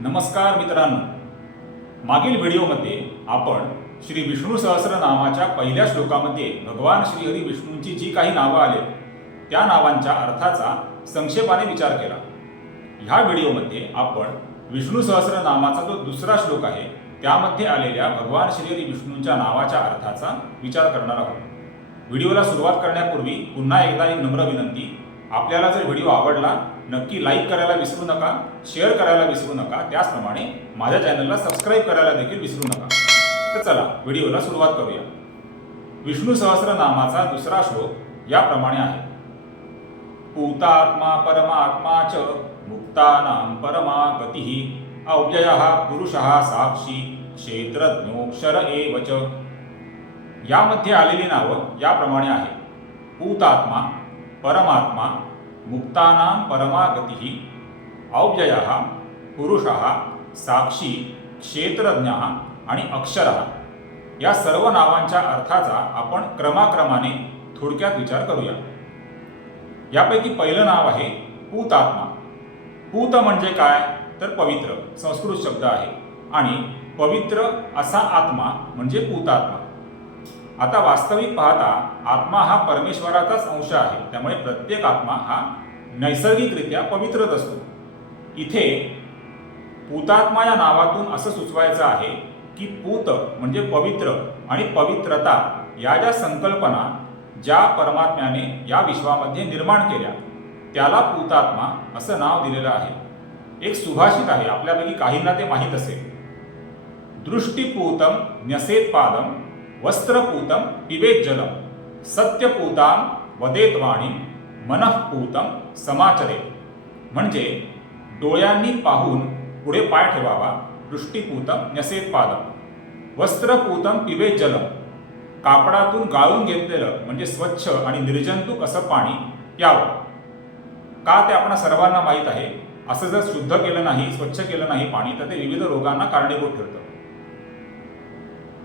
नमस्कार मित्रांनो. मागील व्हिडिओमध्ये आपण श्री विष्णू सहस्रनामाच्या पहिल्या श्लोकामध्ये भगवान श्री हरी विष्णूंची जी काही नावं आले त्या नावांच्या अर्थाचा संक्षेपाने विचार केला. ह्या व्हिडिओमध्ये आपण विष्णू सहस्रनामाचा जो दुसरा श्लोक आहे त्यामध्ये आलेल्या भगवान श्री हरी विष्णूंच्या नावाच्या अर्थाचा विचार करणार आहोत. व्हिडिओला सुरुवात करण्यापूर्वी पुन्हा एकदा एक नम्र विनंती. आपल्याला जर व्हिडिओ आवडला नक्की लाईक करायला विसरू नका शेअर करायला विसरू नका. त्याचप्रमाणे माझ्या चॅनलला सबस्क्राईब करायला देखील विसरू नका. तर चला व्हिडिओला सुरुवात करूया. विष्णू सहस्रनामाचा दुसरा श्लोक याप्रमाणे आहे. पूतात्मा परमात्मा च मुक्तानां परमा गती अव्यय पुरुषः साक्षी क्षेत्रज्ञोक्षर एव च. यामध्ये आलेली नावं याप्रमाणे आहे. पूतात्मा परमात्मा मुक्तानां परमागतिः। अव्ययः पुरुषः साक्षी क्षेत्रज्ञः आणि अक्षरः। या सर्व नावांच्या अर्थाचा आपण क्रमाक्रमाने थोडक्यात विचार करूया। यापैकी पहिलं नाव आहे पूतात्मा। पूत म्हणजे काय? तर पवित्र संस्कृत शब्द आहे. आणि पवित्र असा आत्मा म्हणजे पूतात्मा। आता वास्तविक पाहता आत्मा हा परमेश्वराचाच अंश आहे. त्यामुळे प्रत्येक आत्मा हा नैसर्गिकरित्या पवित्रच असतो. इथे पूतात्मा या नावातून असं सुचवायचं आहे की पूत म्हणजे पवित्र आणि पवित्रता या ज्या संकल्पना ज्या परमात्म्याने या विश्वामध्ये निर्माण केल्या त्याला पूतात्मा असं नाव दिलेलं आहे. एक सुभाषित आहे आपल्यापैकी काहींना ते माहीत असेल. दृष्टीपूतम न्यसेत पादम वस्त्रपूतम पिबेत जलम सत्यपूतां वदेत वाणी मनःपूतम समाचरे म्हणजे डोळ्यांनी पाहून पुढे पाय ठेवावा दृष्टीपूतम न्यसेत पादम वस्त्रपूतम पिबेत जलम कापडातून गाळून घेतलेलं म्हणजे स्वच्छ आणि निर्जंतुक असं पाणी प्यावं। का ते आपण सर्वांना माहीत आहे? असं जर शुद्ध केलं नाही स्वच्छ केलं नाही पाणी तर ते विविध रोगांना कारणीभूत ठरतं।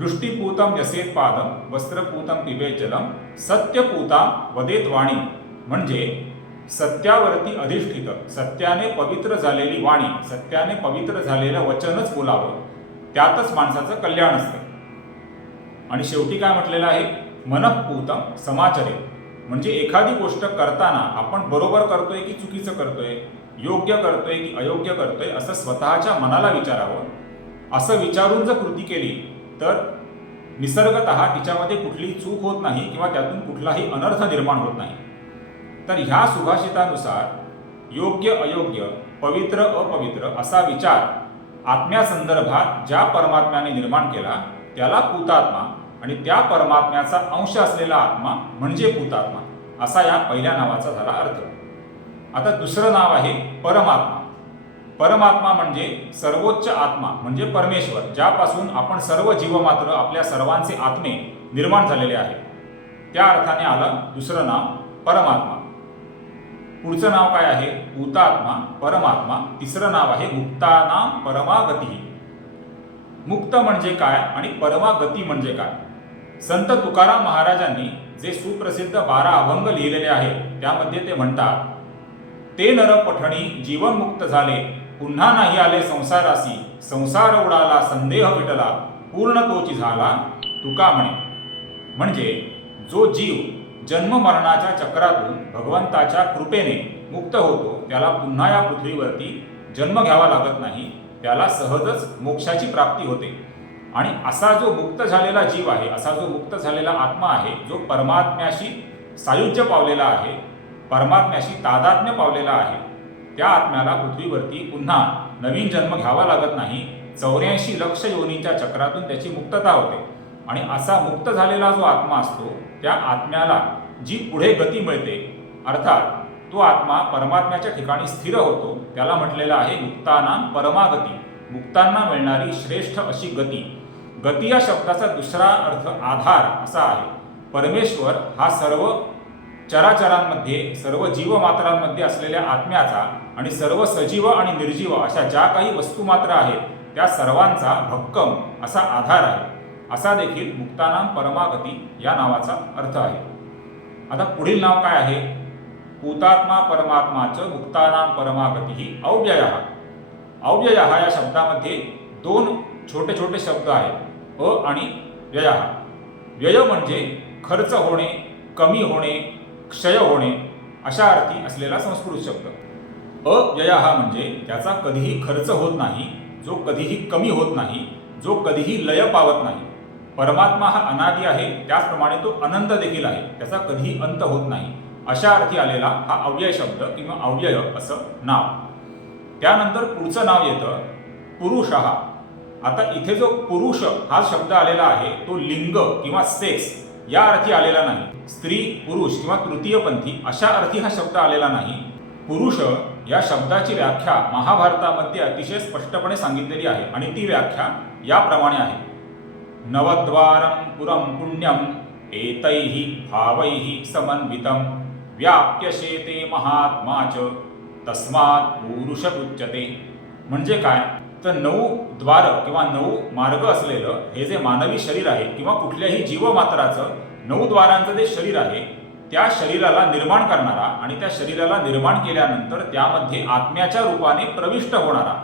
दृष्टीपूतम यसेत पादम वस्त्रपूतम पिबे जलम सत्यपूता वदेत वाणी म्हणजे सत्यावरती अधिष्ठित सत्याने पवित्र झालेली वाणी सत्याने पवित्र झालेलं वचनच बोलावं. त्यातच माणसाचं कल्याण असतं. आणि शेवटी काय म्हटलेलं आहे? मनःपूतम समाचरे. म्हणजे एखादी गोष्ट करताना आपण बरोबर करतोय की चुकीचं करतोय? योग्य करतोय की अयोग्य करतोय? असं स्वतःच्या मनाला विचारावं. असं विचारून जर कृती केली तर निसर्गत तिच्यामध्ये कुठलीही चूक होत नाही किंवा त्यातून कुठलाही अनर्थ निर्माण होत नाही. तर ह्या सुभाषितानुसार योग्य अयोग्य पवित्र अपवित्र असा विचार आत्म्यासंदर्भात ज्या परमात्म्याने निर्माण केला त्याला पूतात्मा आणि त्या परमात्म्याचा अंश असलेला आत्मा म्हणजे पूतात्मा असा या पहिल्या नावाचा झाला अर्थ. आता दुसरं नाव आहे परमात्मा. परमात्मा म्हणजे सर्वोच्च आत्मा म्हणजे परमेश्वर ज्यापासून आपण सर्व जीवमात्र आपल्या सर्वांचे आत्मे निर्माण झालेले आहे. त्या अर्थाने आलं दुसरं नाव परमात्मा. पुढचं नाव काय आहे? भूतात्मा परमात्मा. तिसरं नाव आहे मुक्तानाम परमागती. मुक्त म्हणजे काय आणि परमागती म्हणजे काय? संत तुकाराम महाराजांनी जे सुप्रसिद्ध बारा अभंग लिहिलेले आहेत त्यामध्ये ते म्हणतात ते नर पठणी जीवनमुक्त झाले पुन्हा नाही आले संसारासी संसार उडाला संदेह विटला पूर्ण तोची झाला तुका म्हणे. म्हणजे जो जीव जन्म मरणाच्या चक्रातून भगवंताच्या कृपेने मुक्त होतो त्याला पुन्हा या पृथ्वीवरती जन्म घ्यावा लागत नाही त्याला सहजच मोक्षाची प्राप्ती होते. आणि असा जो मुक्त झालेला जीव आहे असा जो मुक्त झालेला आत्मा आहे जो परमात्म्याशी सायुज्य पावलेला आहे परमात्म्याशी तादात्म्य पावलेला आहे त्या आत्म्याला पृथ्वीवरती पुन्हा नवीन जन्म घ्यावा लागत नाही. चौऱ्याऐंशी लक्ष योनीच्या चक्रातून त्याची मुक्तता होते. आणि असा मुक्त झालेला जो आत्मा असतो त्या आत्म्याला जी पुढे गती मिळते अर्थात तो आत्मा परमात्म्याच्या ठिकाणी स्थिर होतो त्याला म्हटलेलं आहे मुक्ताना परमागती. मुक्तांना मिळणारी श्रेष्ठ अशी गती. गती या शब्दाचा दुसरा अर्थ आधार असा आहे. परमेश्वर हा सर्व चराचरांमध्ये सर्व जीवमात्रांमध्ये असलेल्या आत्म्याचा आणि सर्व सजीव आणि निर्जीव अशा ज्या काही वस्तूमात्र आहेत त्या सर्वांचा भक्कम असा आधार आहे. असा देखील मुक्तानाम परमागती या नावाचा अर्थ आहे. आता पुढील नाव काय आहे? भूतात्मा परमात्माचं मुक्तानाम परमागती अव्यय. अव्यय या शब्दामध्ये दोन छोटे छोटे शब्द आहेत अ आणि व्यय. व्यय म्हणजे खर्च होणे कमी होणे क्षय होणे अशा अर्थी असलेला संस्कृत शब्द. अव्यय हा म्हणजे त्याचा कधीही खर्च होत नाही जो कधीही कमी होत नाही जो कधीही लय पावत नाही. परमात्मा हा अनादी आहे त्याचप्रमाणे तो अनंत देखील आहे त्याचा कधीही अंत होत नाही. अशा अर्थी आलेला हा अव्यय शब्द किंवा अव्यय असं नाव. त्यानंतर पुढचं नाव येतं पुरुष. हा आता इथे जो पुरुष हा शब्द आलेला आहे तो लिंग किंवा सेक्स या अर्थी आलेला नाही. स्त्री पुरुष किंवा तृतीयपंथी अशा अर्थी हा शब्द आलेला नाही. पुरुष या शब्दाची व्याख्या महाभारतामध्ये अतिशय स्पष्टपणे सांगितलेली आहे आणि ती व्याख्या याप्रमाणे आहे. नवद्वारं पुरं पुण्यम एतैः भावैः समन्वितं व्याप्यशेते महात्मा च तस्मात् पुरुष उच्यते म्हणजे काय? तर नऊ द्वार किंवा नऊ मार्ग असलेलं हे जे मानवी शरीर आहे किंवा कुठल्याही जीवमात्राचं नऊ द्वारांचं जे शरीर आहे त्या शरीराला निर्माण करणारा आणि त्या शरीराला निर्माण केल्यानंतर त्यामध्ये आत्म्याच्या रूपाने प्रविष्ट होणारा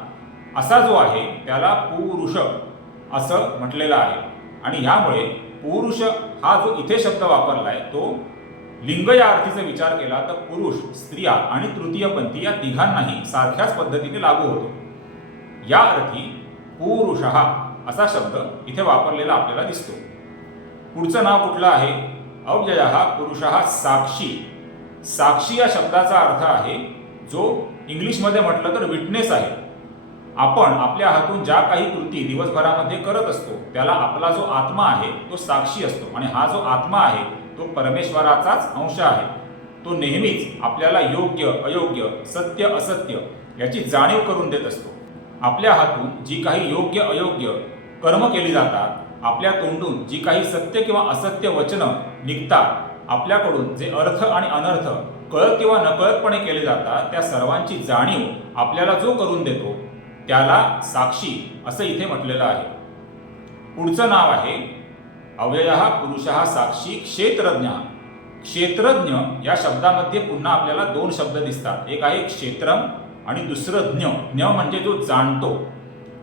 असा जो आहे त्याला पुरुष असं म्हटलेलं आहे. आणि ह्यामुळे पुरुष हा जो इथे शब्द वापरलाय तो लिंग या अर्थीचा विचार केला तर पुरुष स्त्रिया आणि तृतीयपंथी या तिघांनाही सारख्याच पद्धतीने लागू होतो. या अर्थी पुरुष असा शब्द इथे वापरलेला आपल्याला दिसतो. पुढचं नाव कुठलं आहे? अव्यय हा पुरुष हा साक्षी. साक्षी या शब्दाचा अर्थ आहे जो इंग्लिशमध्ये म्हटलं तर विटनेस आहे. आपण आपल्या हातून ज्या काही कृती दिवसभरामध्ये करत असतो त्याला आपला जो आत्मा आहे तो साक्षी असतो. आणि हा जो आत्मा आहे तो परमेश्वराचाच अंश आहे. तो नेहमीच आपल्याला योग्य अयोग्य सत्य असत्य याची जाणीव करून देत असतो. आपल्या हातून जी काही योग्य अयोग्य कर्म केली जातात आपल्या तोंडून जी काही सत्य किंवा असत्य वचनं निघतात आपल्याकडून जे अर्थ आणि अनर्थ कळत किंवा नकळतपणे केले जातात त्या सर्वांची जाणीव आपल्याला जो करून देतो त्याला साक्षी असं इथे म्हटलेलं आहे. पुढचं नाव आहे अव्यय पुरुष साक्षी क्षेत्रज्ञ. क्षेत्रज्ञ या शब्दामध्ये पुन्हा आपल्याला दोन शब्द दिसतात. एक आहे क्षेत्रम आणि दुसरं ज्ञ. ज्ञ म्हणजे जो जाणतो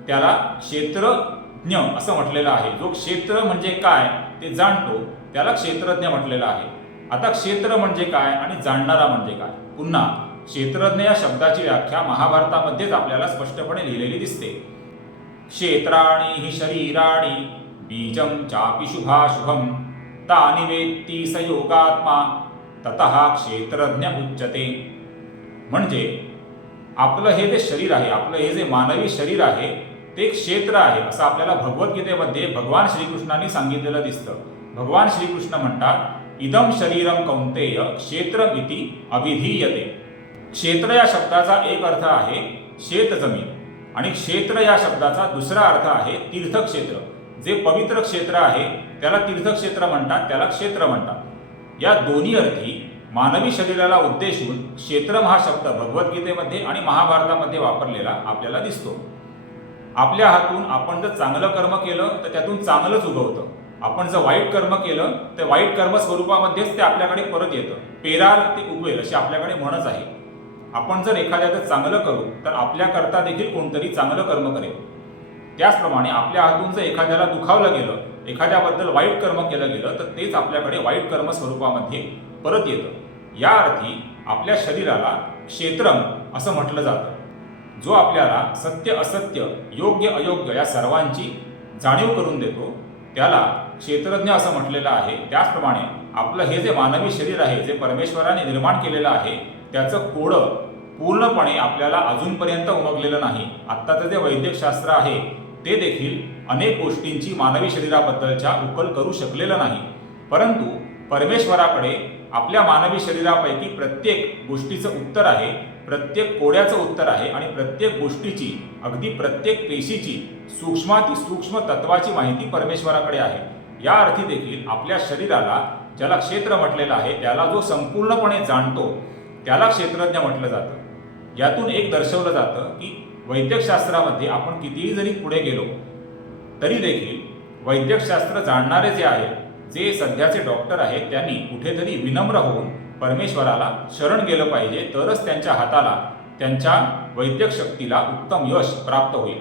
त्याला क्षेत्रज्ञ असं म्हटलेलं आहे. जो क्षेत्र म्हणजे काय ते जाणतो त्याला क्षेत्रज्ञ म्हटलेलं आहे. आता क्षेत्र म्हणजे काय आणि जाणणारा म्हणजे काय? पुन्हा क्षेत्रज्ञ या शब्दाची व्याख्या महाभारतामध्येच आपल्याला स्पष्टपणे लिहिलेली दिसते. क्षेत्राणी ही शरीराणी बीजं चापि शुभाशुभम तानि वेत्ती स योगात्मा ततः क्षेत्रज्ञ उच्यते. म्हणजे आपलं हे जे शरीर आहे आपलं हे जे मानवी शरीर आहे ते क्षेत्र आहे असं आपल्याला भगवद्गीतेमध्ये भगवान श्रीकृष्णांनी सांगितलेलं दिसतं. भगवान श्रीकृष्ण म्हणतात इदम शरीरम कौंतेय क्षेत्रमिती अभिधीयते. क्षेत्र या शब्दाचा एक अर्थ आहे शेत जमीन आणि क्षेत्र या शब्दाचा दुसरा अर्थ आहे तीर्थक्षेत्र. जे पवित्र क्षेत्र आहे त्याला तीर्थक्षेत्र म्हणतात त्याला क्षेत्र म्हणतात. या दोन्ही अर्थी मानवी शरीराला उद्देशून क्षेत्रम हा शब्द भगवद्गीतेमध्ये आणि महाभारतामध्ये वापरलेला आपल्याला दिसतो. आपल्या हातून आपण जर चांगलं कर्म केलं तर त्यातून चांगलंच उगवतं. आपण जर वाईट कर्म केलं तर वाईट कर्म स्वरूपामध्येच ते आपल्याकडे परत येतं. पेराल ते उगवेल अशी आपल्याकडे म्हणच आहे. आपण जर एखाद्याचं चांगलं करू तर आपल्याकरता देखील कोणतरी चांगलं कर्म करेल. त्याचप्रमाणे आपल्या हातून जर एखाद्याला दुखावलं गेलं एखाद्याबद्दल वाईट कर्म केलं गेलं तर तेच आपल्याकडे वाईट कर्म स्वरूपामध्ये परत येतं. या अर्थी आपल्या शरीराला क्षेत्रम असं म्हटलं जातं. जो आपल्याला सत्य असत्य योग्य अयोग्य या सर्वांची जाणीव करून देतो त्याला क्षेत्रज्ञ असं म्हटलेलं आहे. त्याचप्रमाणे आपलं हे जे मानवी शरीर आहे जे परमेश्वराने निर्माण केलेलं आहे त्याचं कोडं पूर्णपणे आपल्याला अजूनपर्यंत उमगलेलं नाही. आत्ताचं जे वैद्यकशास्त्र आहे ते देखील अनेक गोष्टींची मानवी शरीराबद्दलच्या उकल करू शकलेलं नाही. परंतु परमेश्वराकडे आपल्या मानवी शरीरापैकी प्रत्येक गोष्टीचं उत्तर आहे प्रत्येक कोड्याचं उत्तर आहे आणि प्रत्येक गोष्टीची अगदी प्रत्येक पेशीची सूक्ष्माती सूक्ष्म तत्वाची माहिती परमेश्वराकडे आहे. या अर्थी देखील आपल्या शरीराला ज्याला क्षेत्र म्हटलेलं आहे त्याला जो संपूर्णपणे जाणतो त्याला क्षेत्रज्ञ म्हटलं जातं. यातून एक दर्शवलं जातं की वैद्यकशास्त्रामध्ये आपण कितीही जरी पुढे गेलो तरी देखील वैद्यकशास्त्र जाणणारे जे आहेत जे सध्याचे डॉक्टर आहेत त्यांनी कुठेतरी विनम्र होऊन परमेश्वराला शरण गेलं पाहिजे तरच त्यांच्या हाताला त्यांच्या वैद्यक शक्तीला उत्तम यश प्राप्त होईल.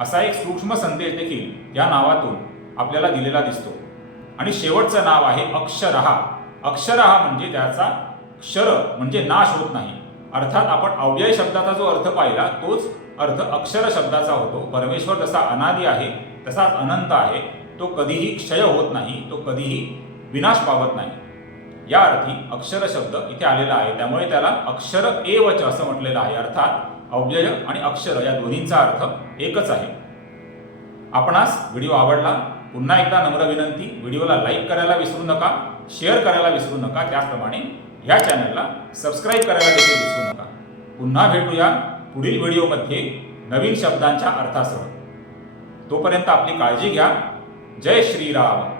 असा एक सूक्ष्म संदेश देखील या नावातून आपल्याला दिलेला दिसतो. आणि शेवटचं नाव आहे अक्षरहा. अक्षरहा म्हणजे त्याचा क्षर म्हणजे नाश होत नाही. अर्थात आपण अव्यय शब्दाचा जो अर्थ पाहिला तोच अर्थ अक्षर शब्दाचा होतो. परमेश्वर जसा अनादी आहे तसाच अनंत आहे. तो कधीही क्षय होत नाही तो कधीही विनाश पावत नाही. या अर्थी अक्षर शब्द इथे आलेला आहे. त्यामुळे त्याला अक्षर एवच असं म्हटलेलं आहे. अर्थात अव्यय आणि अक्षर या दोन्हींचा अर्थ एकच आहे. आपणास व्हिडिओ आवडला पुन्हा एकदा नम्र विनंती. व्हिडिओला लाईक करायला विसरू नका शेअर करायला विसरू नका. त्याचप्रमाणे ह्या चॅनलला सबस्क्राईब करायला देखील विसरू नका. पुन्हा भेटूया पुढील व्हिडिओमध्ये नवीन शब्दांच्या अर्थासह. तोपर्यंत आपली काळजी घ्या. जय श्रीराम